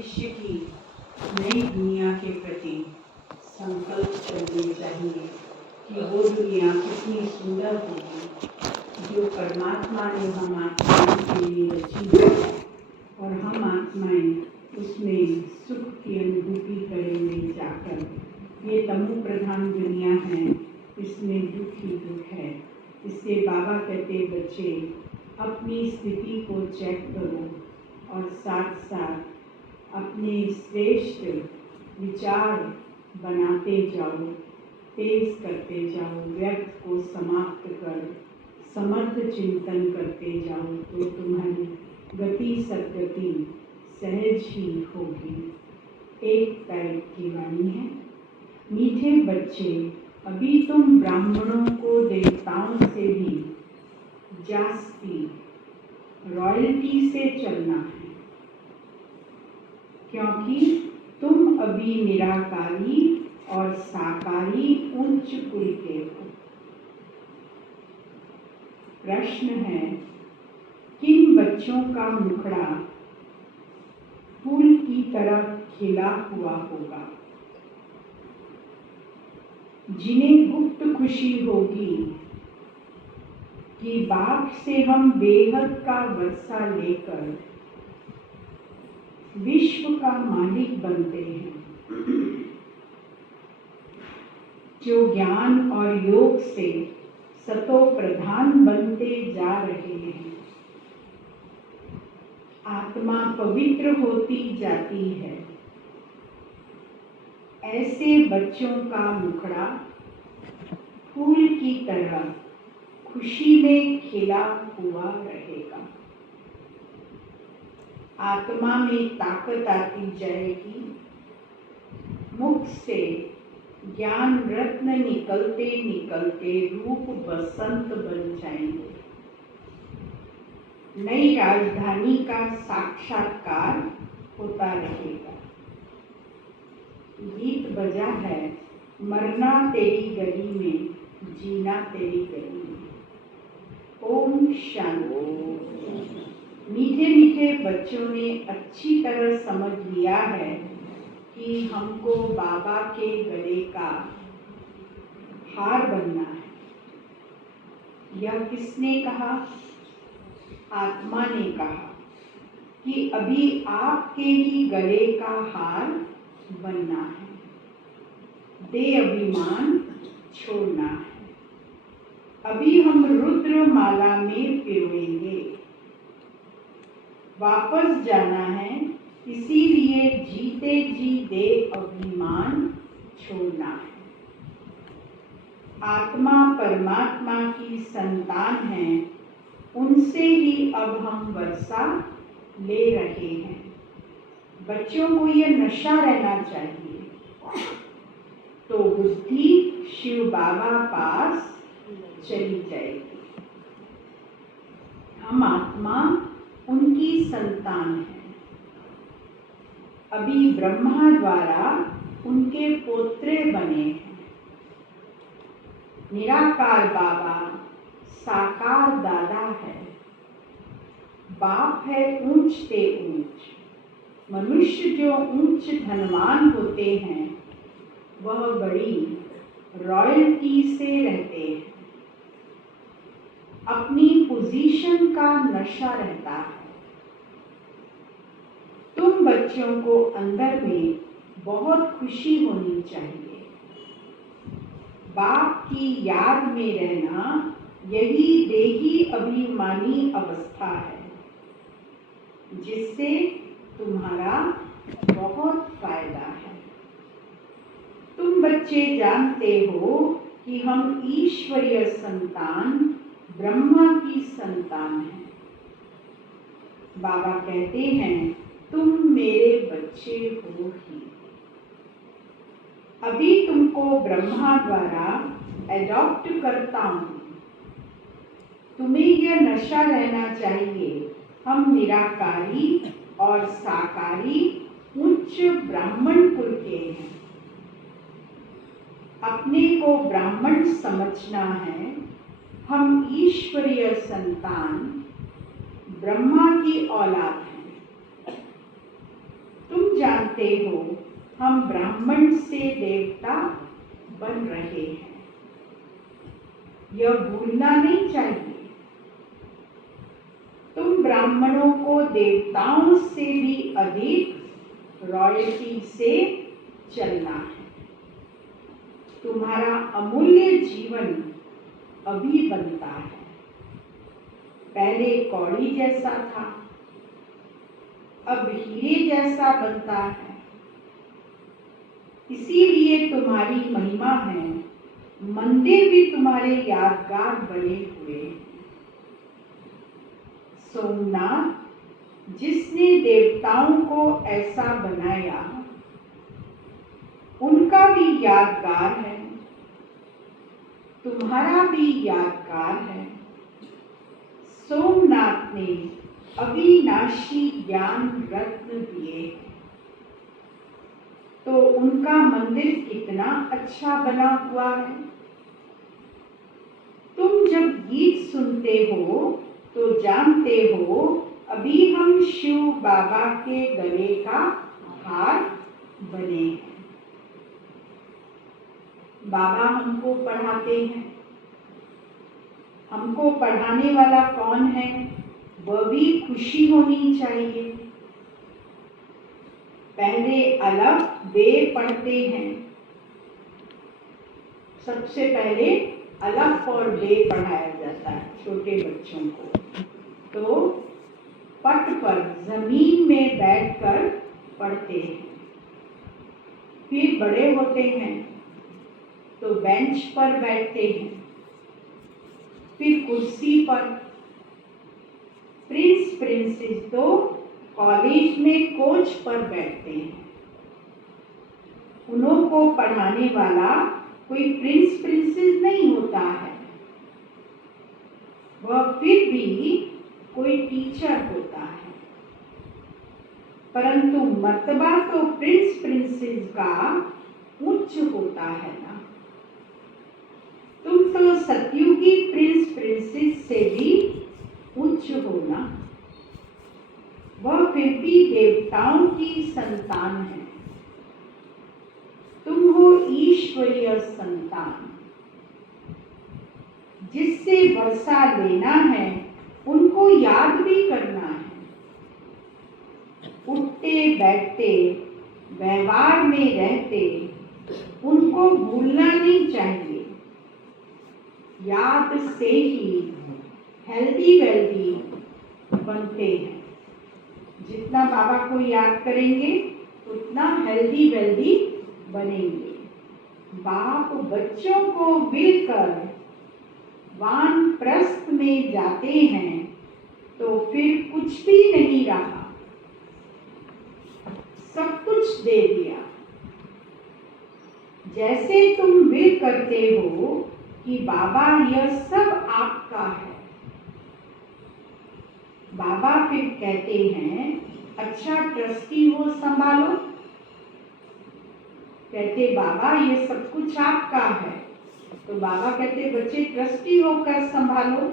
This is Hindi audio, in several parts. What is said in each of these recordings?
भविष्य की नई दुनिया के प्रति संकल्प करने चाहिए कि वो दुनिया कितनी सुंदर होगी जो परमात्मा ने हम आत्माओं के लिए रची है और हम आत्माएं उसमें सुख की अनुभूति करेंगे जाकर। ये तमो प्रधान दुनिया है, इसमें दुख ही दुख है। इससे बाबा कहते बच्चे अपनी स्थिति को चेक करो और साथ साथ अपने श्रेष्ठ विचार बनाते जाओ, तेज करते जाओ, व्यर्थ को समाप्त कर समर्थ चिंतन करते जाओ तो तुम्हारी गति सद्गति सहज ही होगी। एक टाइप की वाणी है, मीठे बच्चे अभी तुम ब्राह्मणों को देवताओं से भी जास्ती रॉयल्टी से चलना है, क्योंकि तुम अभी निराकारी और साकारी उच्च कुल के हो। प्रश्न है, किन बच्चों का मुखड़ा फूल की तरह खिला हुआ होगा, जिन्हें गुप्त खुशी होगी कि बाप से हम बेहद का वर्षा लेकर विश्व का मालिक बनते हैं, जो ज्ञान और योग से सतो प्रधान बनते जा रहे हैं। आत्मा पवित्र होती जाती है। ऐसे बच्चों का मुखड़ा फूल की तरह खुशी में खिला हुआ रहेगा। आत्मा में ताकत आती जाएगी, मुख से ज्ञान रत्न निकलते निकलते रूप बसंत बन जाएंगे। नई राजधानी का साक्षात्कार होता रहेगा। गीत बजा है, मरना तेरी गली में, जीना तेरी गली में। ओम शांति। मीठे मीठे बच्चों ने अच्छी तरह समझ लिया है कि हमको बाबा के गले का हार बनना है। यह किसने कहा? आत्मा ने कहा कि अभी आपके ही गले का हार बनना है, दे अभिमान छोड़ना है। अभी हम रुद्र माला में पिरोएंगे, वापस जाना है, इसीलिए जीते जी दे अभिमान छोड़ना है। आत्मा परमात्मा की संतान है, उनसे ही अब हम वर्षा ले रहे हैं। बच्चों को यह नशा रहना चाहिए, तो बुद्धि शिव बाबा पास चली जाएगी। हम आत्मा उनकी संतान है। अभी ब्रह्मा द्वारा उनके पोत्रे बने हैं। निराकार बाबा साकार दादा है। बाप है ऊंच से ऊंच। मनुष्य जो ऊंच धनवान होते हैं वह बड़ी रॉयल्टी से रहते हैं। अपनी पोजीशन का नशा रहता है। तुम बच्चों को अंदर में बहुत खुशी होनी चाहिए। बाप की याद में रहना यही देही अभिमानी अवस्था है, जिससे तुम्हारा बहुत फायदा है। तुम बच्चे जानते हो कि हम ईश्वरीय संतान ब्रह्मा की संतान हैं। बाबा कहते हैं तुम मेरे बच्चे हो ही। अभी तुमको ब्रह्मा द्वारा एडॉप्ट करता हूँ। तुम्हें यह नशा रहना चाहिए, हम निराकारी और साकारी उच्च ब्राह्मण कुल के हैं। अपने को ब्राह्मण समझना है। हम ईश्वरीय संतान ब्रह्मा की औलाद हैं। तुम जानते हो हम ब्राह्मण से देवता बन रहे हैं, यह भूलना नहीं चाहिए। तुम ब्राह्मणों को देवताओं से भी अधिक रॉयल्टी से चलना है। तुम्हारा अमूल्य जीवन अभी बनता है। पहले कौड़ी जैसा था, अब हीरे जैसा बनता है। इसीलिए तुम्हारी महिमा है, मंदिर भी तुम्हारे यादगार बने हुए हैं। सोमनाथ जिसने देवताओं को ऐसा बनाया, उनका भी यादगार है, तुम्हारा भी यादगार है। सोमनाथ ने अविनाशी ज्ञान रत्न दिए, तो उनका मंदिर कितना अच्छा बना हुआ है। तुम जब गीत सुनते हो तो जानते हो अभी हम शिव बाबा के गले का हार बने हैं। बाबा हमको पढ़ाते हैं। हमको पढ़ाने वाला कौन है, वह भी खुशी होनी चाहिए। पहले अलग बे पढ़ते हैं। सबसे पहले अलग और बे पढ़ाया जाता है छोटे बच्चों को। तो पट पर जमीन में बैठकर पढ़ते हैं। फिर बड़े होते हैं तो बेंच पर बैठते हैं, फिर कुर्सी पर। प्रिंस प्रिंसेस तो कॉलेज में कोच पर बैठते हैं। उन्हों को पढ़ाने वाला कोई प्रिंस प्रिंसेस नहीं होता है, वह फिर भी कोई टीचर होता है। परंतु मर्तबा तो प्रिंस प्रिंसेस का उच्च होता है ना। तुम तो सतयुगी प्रिंस प्रिंसेस से भी उच्च हो ना। वह फिर भी देवताओं की संतान है, तुम हो ईश्वरीय संतान। जिससे वर्षा लेना है उनको याद भी करना है। उठते बैठते व्यवहार में रहते उनको भूलना नहीं चाहिए। याद से ही हेल्दी वेल्दी बनते हैं। जितना बाबा को याद करेंगे उतना हेल्दी वेल्दी बनेंगे। बाप बच्चों को मिलकर वानप्रस्थ में जाते हैं तो फिर कुछ भी नहीं रहा, सब कुछ दे दिया। जैसे तुम विल करते हो कि बाबा यह सब आपका है, बाबा फिर कहते हैं अच्छा ट्रस्टी हो संभालो। कहते बाबा ये सब कुछ आपका है, तो बाबा कहते बच्चे ट्रस्टी होकर संभालो।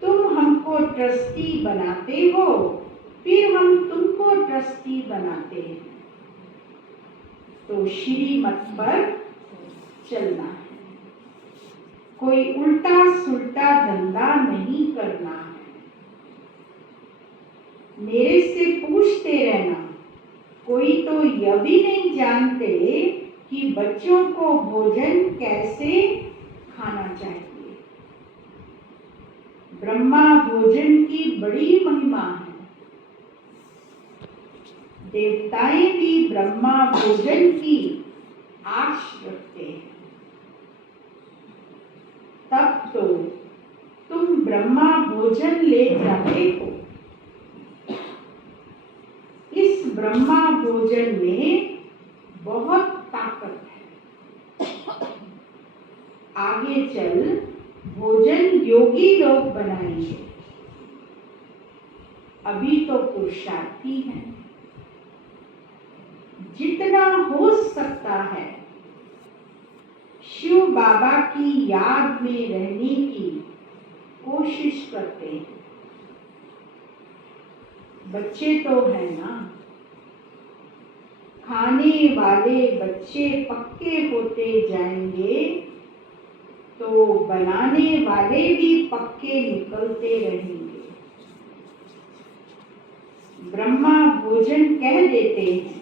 तुम हमको ट्रस्टी बनाते हो, फिर हम तुमको ट्रस्टी बनाते हैं। तो श्रीमत पर चलना है, कोई उल्टा सुल्टा धंधा नहीं करना है। मेरे से पूछते रहना, कोई तो यह भी नहीं जानते कि बच्चों को भोजन कैसे खाना चाहिए। ब्रह्मा भोजन की बड़ी महिमा है। देवताएं भी ब्रह्मा भोजन की आश रखते हैं। तब तो तुम ब्रह्मा भोजन ले जाते हो। इस ब्रह्मा भोजन में बहुत ताकत है। आगे चल भोजन योगी लोग बनाएंगे, अभी तो पुरुषार्थी हैं। जितना हो सकता है शिव बाबा की याद में रहने की कोशिश करते हैं। बच्चे तो है ना, खाने वाले बच्चे पक्के होते जाएंगे तो बनाने वाले भी पक्के निकलते रहेंगे। ब्रह्मा भोजन कह देते हैं,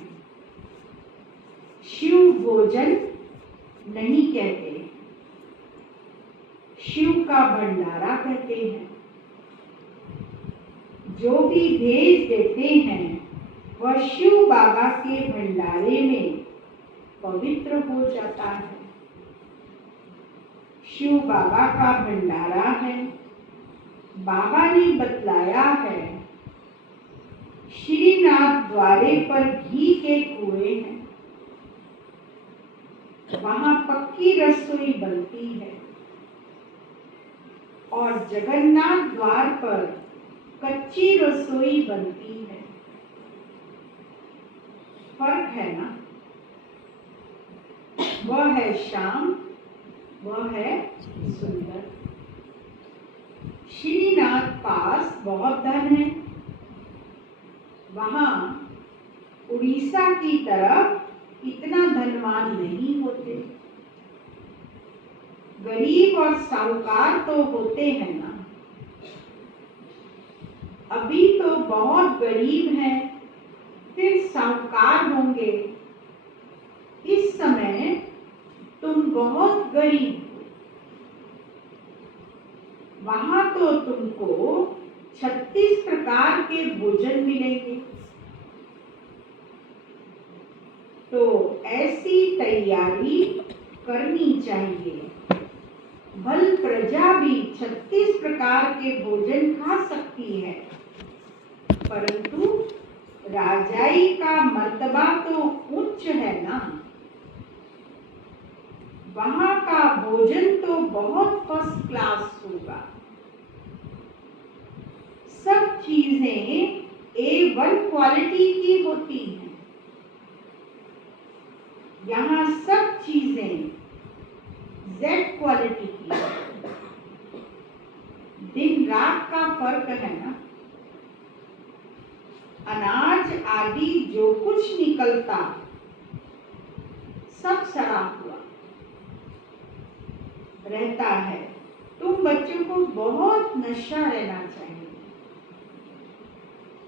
शिव भोजन नहीं कहते, शिव का भंडारा कहते हैं। जो भी भेज देते हैं वह शिव बाबा के भंडारे में पवित्र हो जाता है। शिव बाबा का भंडारा है। बाबा ने बतलाया है, श्रीनाथ द्वारे पर घी के कुएं हैं, वहां पक्की रसोई बनती है और जगन्नाथ द्वार पर कच्ची रसोई बनती है। फर्क है ना? वह है श्याम, वह है सुंदर। श्रीनाथ पास बहुत धन है, वहां उड़ीसा की तरफ इतना धनवान नहीं होते। गरीब और साहूकार तो होते हैं ना। अभी तो बहुत गरीब हैं, फिर साहूकार होंगे। इस समय तुम बहुत गरीब हो। वहां तो तुमको 36 प्रकार के भोजन मिलेंगे। तो ऐसी तैयारी करनी चाहिए। भल प्रजा भी 36 प्रकार के भोजन खा सकती है, परंतु राजाई का मर्तबा तो उच्च है ना। वहां का भोजन तो बहुत फर्स्ट क्लास होगा। सब चीजें A1 क्वालिटी की होती हैं। यहाँ सब चीजें Z क्वालिटी की है। दिन रात का फर्क है ना। अनाज आदि जो कुछ निकलता सब सड़ा हुआ रहता है। तुम बच्चों को बहुत नशा रहना चाहिए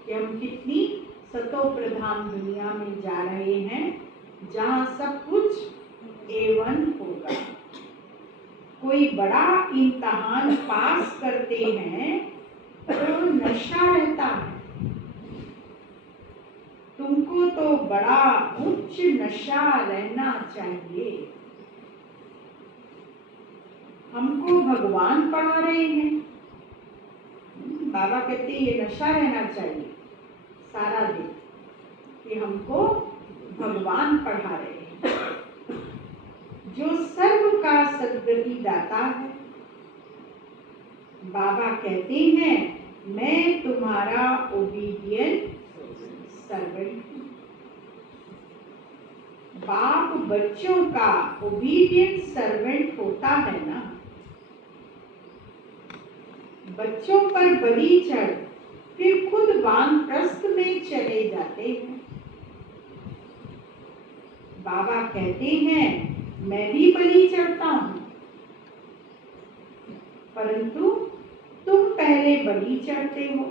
कि हम कितनी सतो प्रधान दुनिया में जा रहे हैं, जहाँ सब कुछ A1 होगा। कोई बड़ा इम्तहान पास करते हैं तो नशा रहता है। तुमको तो बड़ा उच्च नशा रहना चाहिए। हमको भगवान पढ़ा रहे हैं। बाबा कहते हैं ये नशा रहना चाहिए सारा दिन, कि हमको भगवान पढ़ा रहे हैं जो सर्व का सद्गति दाता है। बाबा कहते हैं मैं तुम्हारा ओबीडियंट सर्वेंट हूँ। बाप बच्चों का ओबीडियंट सर्वेंट होता है ना। बच्चों पर बलि चढ़ फिर खुद वानप्रस्थ में चले जाते हैं। बाबा कहते हैं मैं भी बलि चढ़ता हूँ, परंतु तुम पहले बलि चढ़ते हो।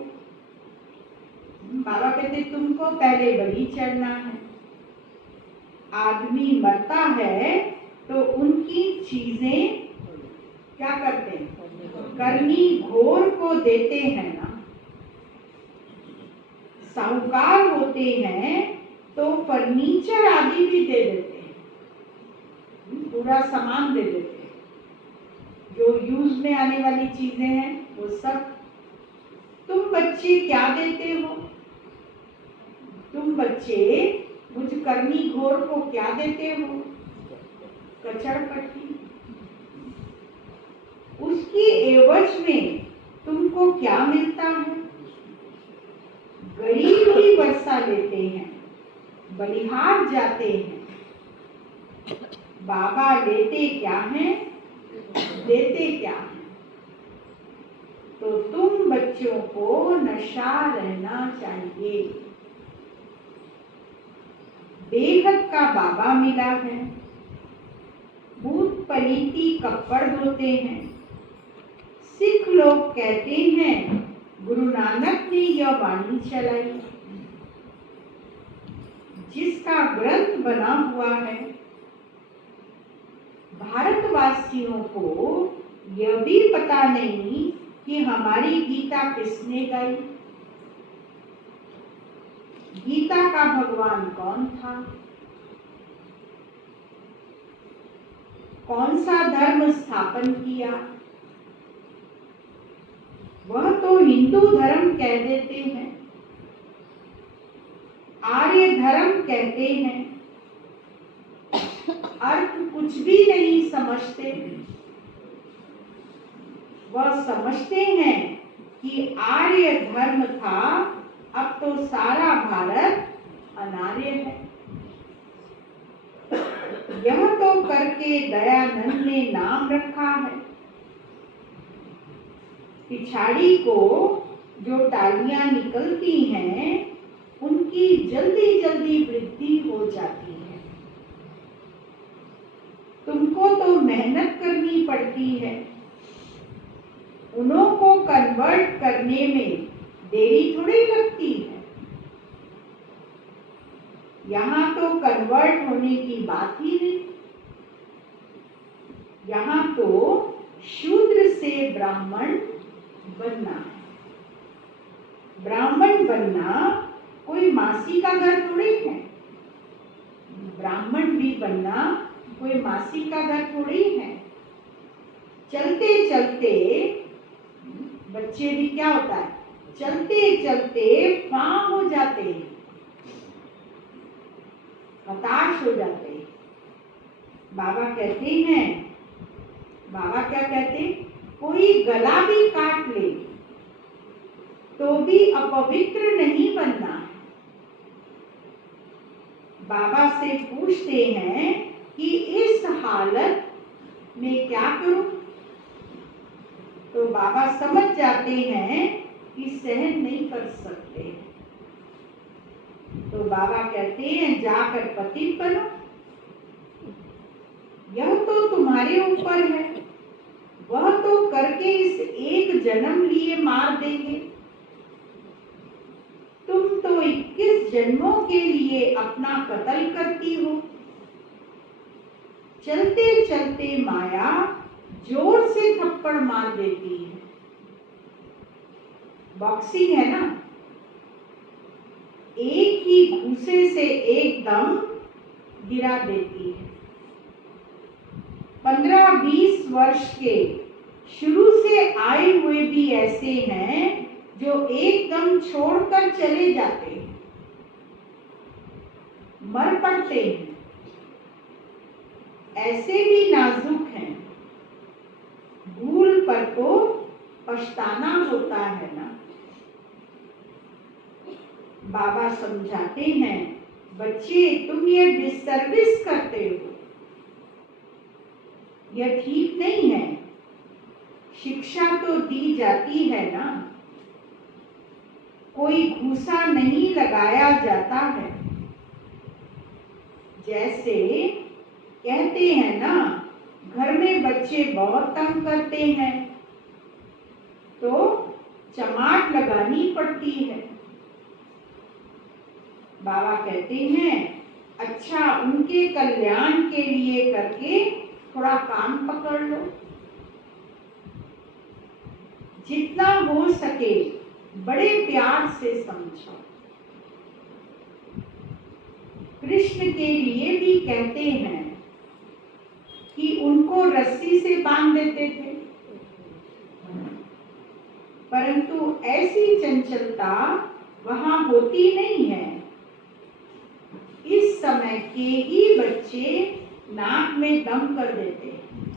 बाबा कहते तुमको पहले बलि चढ़ना है। आदमी मरता है तो उनकी चीजें क्या करते हैं? कर्मी घोर को देते हैं ना। साहूकार होते हैं तो फर्नीचर आदि भी दे देते हैं, पूरा सामान दे देते हैं। जो यूज में आने वाली चीजें हैं वो सब। तुम बच्चे क्या देते हो? तुम बच्चे मुझ कर्मी घोर को क्या देते हो? कचड़ पट्टी। उसकी एवज में तुमको क्या मिलता है? गरीब ही वर्षा लेते हैं, बलिहार जाते हैं। बाबा लेते क्या हैं, देते क्या हैं? तो तुम बच्चों को नशा रहना चाहिए। बेहद का बाबा मिला है। भूत पलीती कपड़ धोते हैं। सिख लोग कहते हैं गुरु नानक ने यह वाणी चलाई। जिसका ग्रंथ बना हुआ है, भारतवासियों को यह भी पता नहीं कि हमारी गीता किसने गाई। गीता का भगवान कौन था? कौन सा धर्म स्थापन किया? वह तो हिंदू धर्म कह देते हैं, आर्य धर्म कहते हैं, अर्थ कुछ भी नहीं समझते। वह समझते हैं कि आर्य धर्म था, अब तो सारा भारत अनार्य है। यह तो करके दयानंद ने नाम रखा है। पिछाड़ी को जो टालियां निकलती हैं, उनकी जल्दी जल्दी वृद्धि हो जाती है। तुमको तो मेहनत करनी पड़ती है। उन्हों को कन्वर्ट करने में देरी थोड़ी लगती है। यहाँ तो कन्वर्ट होने की बात ही नहीं। यहाँ तो शूद्र से ब्राह्मण बनना है। ब्राह्मण बनना कोई मासी का घर थोड़ी है। ब्राह्मण भी बनना कोई मासी का घर थोड़ी है। चलते चलते बच्चे भी क्या होता है, चलते चलते फाम हो जाते हैं, हताश हो जाते हैं। बाबा कहते हैं, बाबा क्या कहते हैं, कोई गला भी काट ले तो भी अपवित्र नहीं बनना है। बाबा से पूछते हैं कि इस हालत में क्या करूं? तो बाबा समझ जाते हैं कि सहन नहीं कर सकते। तो बाबा कहते हैं जाकर पतित बनो। यह तो तुम्हारे ऊपर है। वह तो करके इस एक जन्म लिए मार देंगे। तुम तो 21 जन्मों के लिए अपना कत्ल करती हो। चलते चलते माया जोर से थप्पड़ मार देती है। बॉक्सिंग है ना, एक ही घूसे से एकदम गिरा देती है। 15-20 वर्ष के शुरू से आए हुए भी ऐसे हैं जो एकदम छोड़कर चले जाते हैं, मर पड़ते हैं। ऐसे भी नाजुक हैं। भूल पर तो पछताना होता है ना। बाबा समझाते हैं, बच्चे तुम ये डिससर्विस करते हो, यह ठीक नहीं है। शिक्षा तो दी जाती है ना, कोई घूसा नहीं लगाया जाता है। जैसे कहते हैं ना, घर में बच्चे बहुत तंग करते हैं तो चमाट लगानी पड़ती है। बाबा कहते हैं अच्छा उनके कल्याण के लिए करके थोड़ा काम पकड़ लो। जितना हो सके बड़े प्यार से समझो। कृष्ण के लिए भी कहते हैं कि उनको रस्सी से बांध देते थे, परंतु ऐसी चंचलता वहां होती नहीं है। इस समय के ही बच्चे नाक में दम कर देते हैं।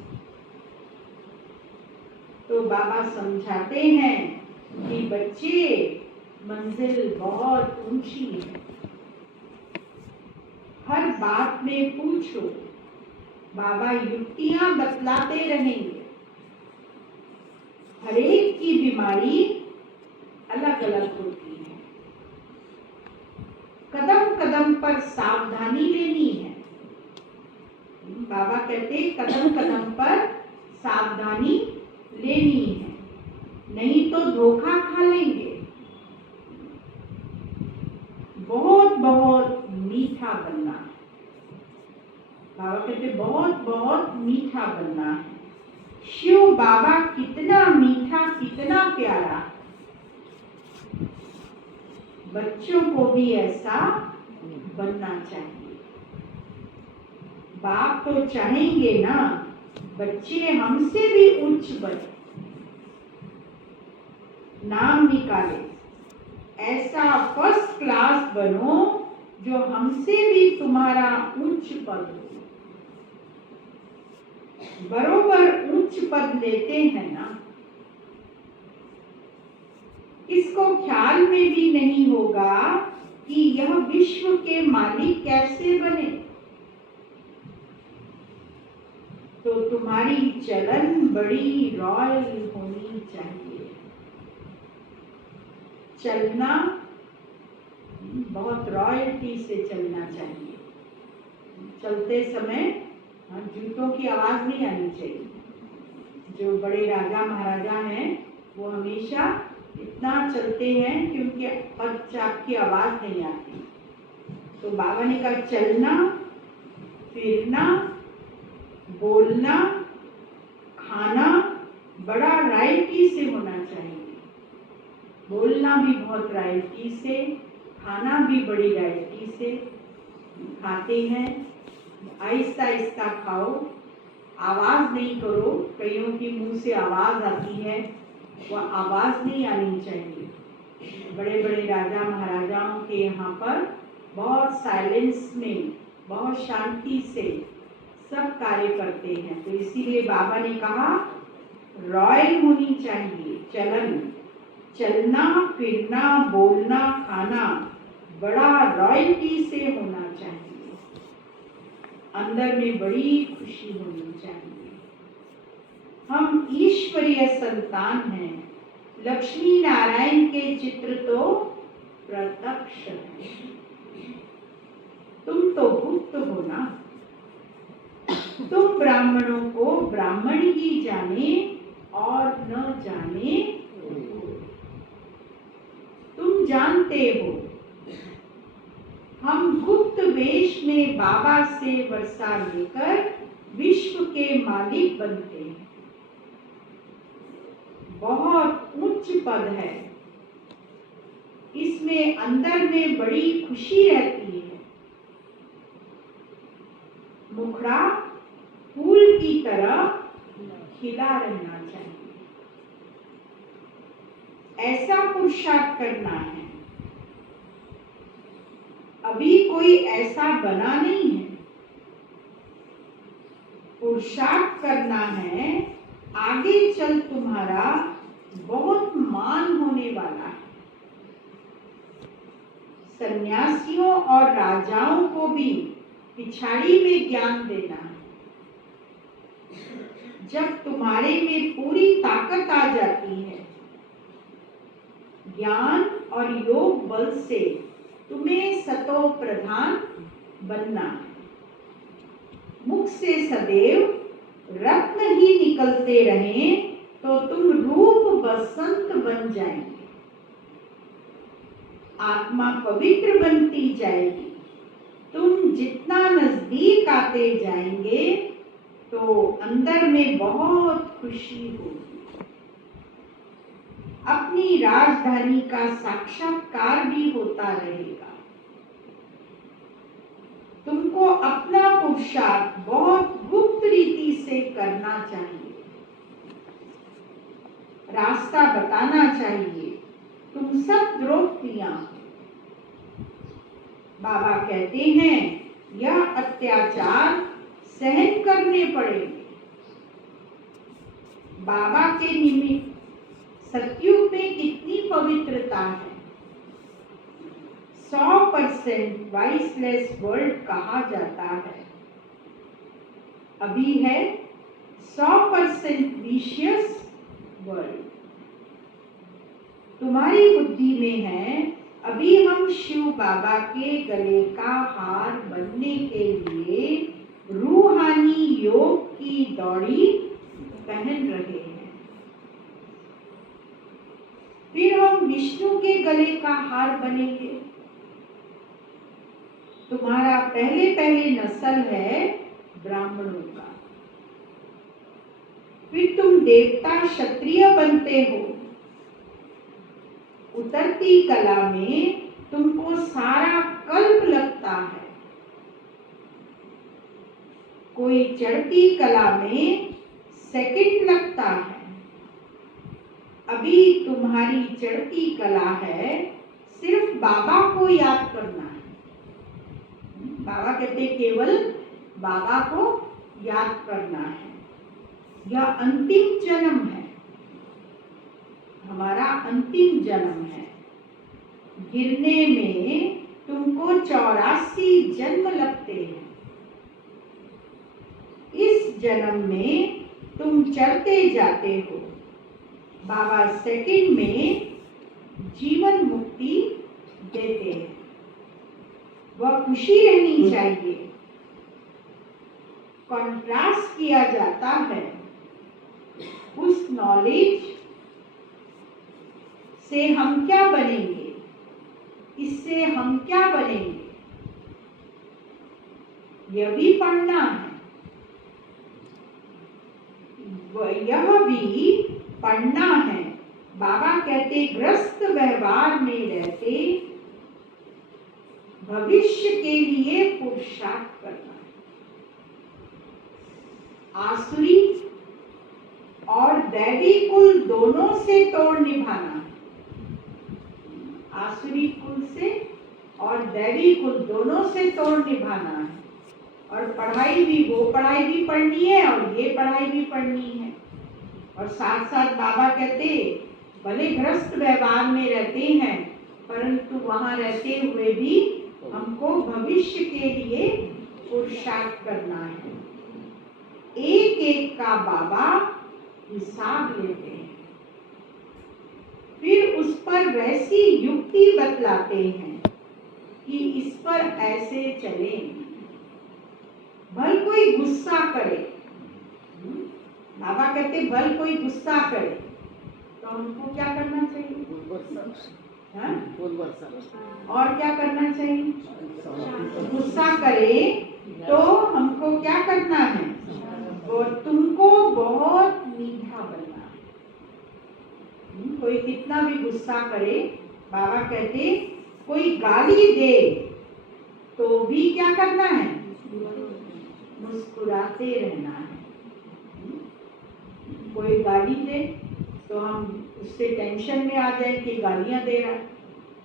तो बाबा समझाते हैं कि बच्चे मंजिल बहुत ऊंची है। हर बात में पूछो, बाबा युक्तियां बतलाते रहेंगे। हर एक की बीमारी अलग अलग होती है। कदम कदम कदम पर सावधानी लेनी है। बाबा कहते कदम कदम पर सावधानी लेनी है, नहीं तो धोखा खा लेंगे। बहुत बहुत मीठा बनना है। बाबा कहते बहुत बहुत मीठा बनना है। शिव बाबा कितना मीठा, कितना प्यारा। बच्चों को भी ऐसा बनना चाहिए। बाप तो चाहेंगे ना बच्चे हमसे भी उच्च बने, नाम निकाले, ऐसा फर्स्ट क्लास बनो जो हमसे भी तुम्हारा उच्च पद हो। बरोबर उच्च पद लेते हैं ना, इसको ख्याल में भी नहीं होगा कि यह विश्व के मालिक कैसे बने। तो तुम्हारी चलन बड़ी रॉयल होनी चाहिए। चलना बहुत रॉयल्टी से चलना चाहिए। चलते समय जूतों की आवाज नहीं आनी चाहिए। जो बड़े राजा महाराजा हैं वो हमेशा इतना चलते हैं कि उनके पग चाप की आवाज नहीं आती। तो बाबा ने कहा चलना, फिरना, बोलना, खाना बड़ा राइटी से होना चाहिए। बोलना भी बहुत राइटी से, खाना भी बड़ी राइटी से। खाते हैं आहिस्ता आहिस्ता खाओ, आवाज नहीं करो। कईयों की मुंह से आवाज आती है, वह आवाज नहीं आनी चाहिए। बड़े बड़े राजा महाराजाओं के यहाँ पर बहुत साइलेंस में, बहुत शांति से सब कार्य करते हैं। तो इसीलिए बाबा ने कहा रॉयल होनी चाहिए चलन। चलना, फिरना, बोलना, खाना बड़ा रॉयल्टी से होना चाहिए। अंदर में बड़ी खुशी होनी चाहिए। हम ईश्वरीय संतान हैं। लक्ष्मी नारायण के चित्र तो प्रत्यक्ष है। तुम तो गुप्त हो ना। तुम ब्राह्मणों को ब्राह्मण ही जाने और न जाने। तुम जानते हो हम गुप्त वेश में बाबा से वर्षा लेकर विश्व के मालिक बनते हैं। बहुत उच्च पद है, इसमें अंदर में बड़ी खुशी रहती है। मुखड़ा फूल की तरह खिला रहना चाहिए। ऐसा पुरुषार्थ करना है। अभी कोई ऐसा बना नहीं है। पुरुषार्थ करना है, आगे चल तुम्हारा बहुत मान होने वाला है। सन्यासियों और राजाओं को भी पिछाड़ी में ज्ञान देना है। जब तुम्हारे में पूरी ताकत आ जाती है, ज्ञान और योग बल से तुम्हें सतो प्रधान बनना है। मुख से सदैव रत्न ही निकलते रहें तो तुम रूप बसंत बन जाएंगे। आत्मा पवित्र बनती जाएगी। तुम जितना नजदीक आते जाएंगे तो अंदर में बहुत खुशी होगी। अपनी राजधानी का साक्षात्कार भी होता रहेगा। तुमको अपना पुरुषार्थ बहुत गुप्त रीति से करना चाहिए। रास्ता बताना चाहिए। तुम सब द्रौपदियां। बाबा कहते हैं यह अत्याचार सहन करने पड़ेंगे। बाबा के निमित्त सतयुग में कितनी पवित्रता है। 100% वाइसलेस वर्ल्ड कहा जाता है। अभी है 100% विशियस वर्ल्ड। तुम्हारी बुद्धि में है अभी हम शिव बाबा के गले का हार बनने के लिए रूहानी योग की दौड़ी पहन रहे हैं। फिर हम विष्णु के गले का हार बनेंगे। तुम्हारा पहले नस्ल है ब्राह्मणों का। फिर तुम देवता क्षत्रिय बनते हो। उतरती कला में तुमको सारा कल्प लगता है। कोई चढ़ती कला में सेकंड लगता है। अभी तुम्हारी चढ़ती कला है सिर्फ बाबा को याद करना है। बाबा कहते केवल बाबा को याद करना है। यह अंतिम जन्म है, हमारा अंतिम जन्म है। गिरने में तुमको 84 जन्म लगते हैं। इस जन्म में तुम चढ़ते जाते हो। बाबा सेकंड में जीवन मुक्ति देते हैं। वह खुशी रहनी चाहिए। कॉन्ट्रास्ट किया जाता है उस नॉलेज से हम क्या बनेंगे, इससे हम क्या बनेंगे, यह भी पढ़ना है। यह भी पढ़ना है। बाबा कहते ग्रस्त व्यवहार में रहते भविष्य के लिए पुरुषार्थ करना है। आसुरी और दैवी कुल दोनों से तोड़ निभाना है। आसुरी कुल से और दैवी कुल दोनों से तोड़ निभाना है। और पढ़ाई भी, वो पढ़ाई भी पढ़नी है और ये पढ़ाई भी पढ़नी है। और साथ साथ बाबा कहते भले ग्रस्त व्यवहार में रहते हैं, परंतु वहां रहते हुए भी हमको भविष्य के लिए पुरुषार्थ करना है। एक एक का बाबा हिसाब लेते हैं। फिर उस पर वैसी युक्ति बतलाते हैं कि इस पर ऐसे चले। भल कोई गुस्सा करे, बाबा कहते भल कोई गुस्सा करे तो हमको क्या करना चाहिए? और क्या करना चाहिए? गुस्सा करे तो हमको क्या करना है? वो तुमको बहुत मीठा बनना है। कोई कितना भी गुस्सा करे, बाबा कहते कोई गाली दे तो भी क्या करना है? मुस्कुराते रहना है। कोई गाली दे तो हम उससे टेंशन में आ जाए कि गालियां दे रहा,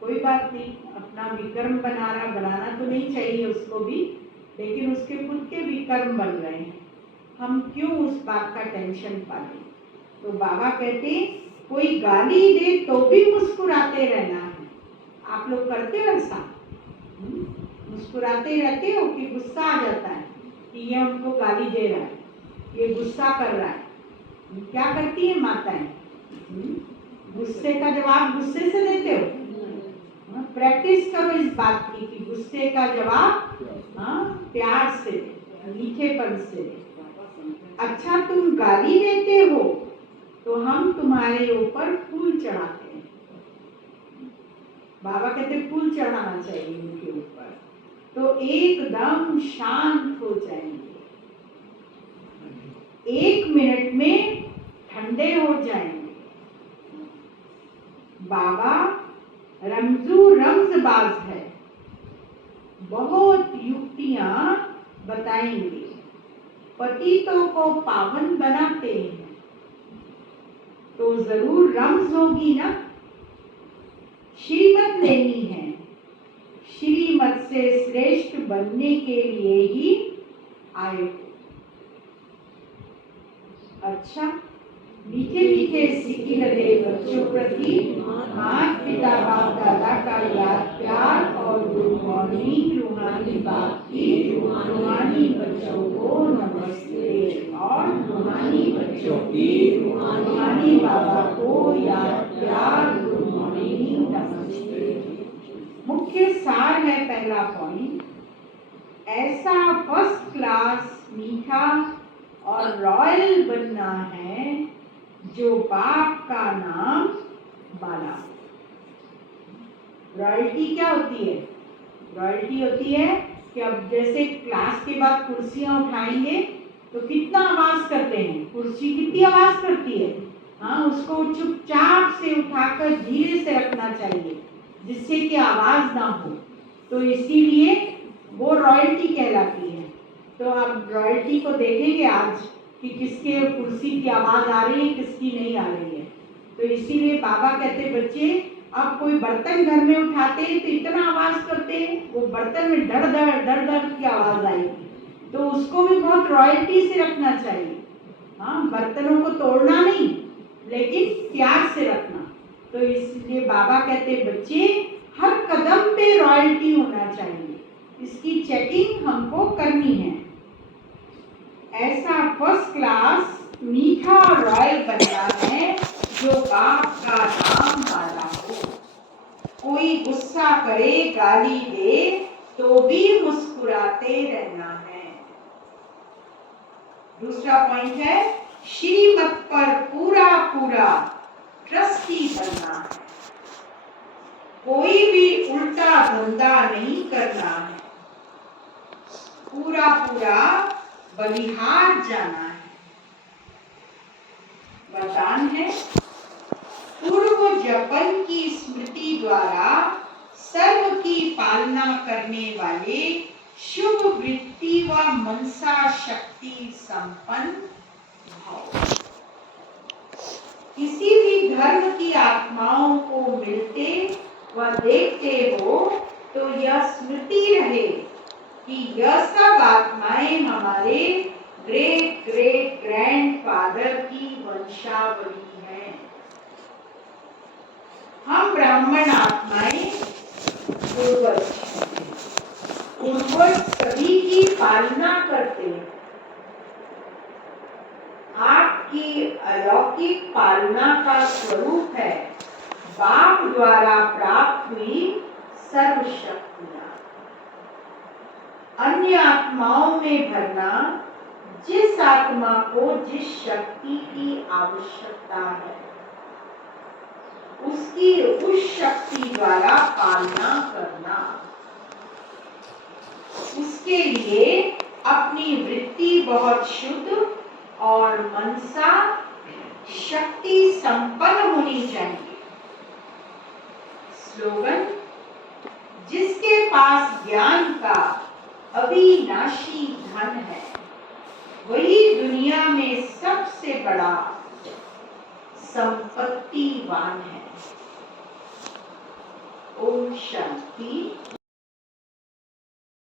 कोई बात नहीं, अपना विकर्म बनाना तो नहीं चाहिए उसको भी, लेकिन उसके खुद के विकर्म बन रहे हैं, हम क्यों उस बात का टेंशन पाले? तो बाबा कहते कोई गाली दे तो भी मुस्कुराते रहना है। आप लोग करते हो ऐसा? मुस्कुराते रहते हो कि गुस्सा आ जाता है कि ये हमको गाली दे रहा है, ये गुस्सा कर रहा है? क्या करती है माताएं? गुस्से का जवाब गुस्से से देते हो? प्रैक्टिस करो इस बात की कि गुस्से का जवाब प्यार से, मीठेपन से। अच्छा तुम गाली देते हो तो हम तुम्हारे ऊपर फूल चढ़ाते हैं। बाबा कहते फूल चढ़ाना चाहिए उनके ऊपर, तो एकदम शांत हो जाएंगे। 1 मिनट में ठंडे हो जाएंगे। बाबा रमजबाज है, बहुत युक्तियां बताएंगे, पतितों को पावन बनाते हैं। तो जरूर रमज होगी ना, श्रीमत लेनी है। श्रीमत से श्रेष्ठ बनने के लिए ही आए हो। अच्छा, मीठे मीठे सिक्की लगे बच्चों प्रति माता पिता बाप दादा का याद प्यार और गुड मॉर्निंग। रूहानी बाप की रूहानी बच्चों को नमस्ते और रूहानी बच्चों की रूहानी बाबा को याद प्यार गुड मॉर्निंग नमस्ते। ऐसा फर्स्ट क्लास मीठा और रॉयल बनना है जो बाप का नाम बाला। रॉयल्टी क्या होती है? रॉयल्टी होती है कि अब जैसे क्लास के बाद कुर्सियां उठाएंगे तो कितना आवाज करते हैं, कुर्सी कितनी आवाज करती है। हाँ, उसको चुपचाप से उठाकर धीरे से रखना चाहिए जिससे कि आवाज ना हो। तो इसीलिए वो रॉयल्टी कहलाती है। तो आप रॉयल्टी को देखेंगे आज कि किसके कुर्सी की आवाज आ रही है, किसकी नहीं आ रही है। तो इसीलिए बाबा कहते बच्चे आप कोई बर्तन घर में उठाते हैं तो इतना आवाज करते हैं, वो बर्तन में धड़ धड़ की आवाज आएगी। तो उसको भी बहुत रॉयल्टी से रखना चाहिए। हाँ, बर्तनों को तोड़ना नहीं लेकिन प्यार से रखना। तो इसलिए बाबा कहते बच्चे हर कदम पे रॉयल्टी होना चाहिए, इसकी चेकिंग हमको करनी है। ऐसा फर्स्ट क्लास मीठा और रॉयल बनना है जो बाप का नाम वाला हो। कोई गुस्सा करे, गाली दे तो भी मुस्कुराते रहना है। दूसरा पॉइंट है श्रीमत पर पूरा पूरा ट्रस्टी बनना है। कोई भी उल्टा धंधा नहीं करना है, पूरा पूरा बलिहार जाना है। वरदान है पूर्व जपन की स्मृति द्वारा सर्व की पालना करने वाले शुभ वृत्ति व मनसा शक्ति संपन्न भाव। किसी भी धर्म की आत्माओं को मिलते व देखते हो तो यह स्मृति रहे कि यह सब आत्माएं हमारे ग्रेट ग्रेट ग्रैंडफादर की वंशावली हैं। हम ब्राह्मण आत्माएं पूर्वज सभी की पालना करते हैं। आपकी अलौकिक पालना का स्वरूप है बाप द्वारा प्राप्त हुई सर्वशक्तियां। अन्य आत्माओं में भरना, जिस आत्मा को जिस शक्ति की आवश्यकता है उसकी उस शक्ति द्वारा पालना करना। उसके लिए अपनी वृत्ति बहुत शुद्ध और मनसा शक्ति संपन्न होनी चाहिए। स्लोगन जिसके पास ज्ञान का अविनाशी धन है वही दुनिया में सबसे बड़ा संपत्तिवान है। ओम शांति।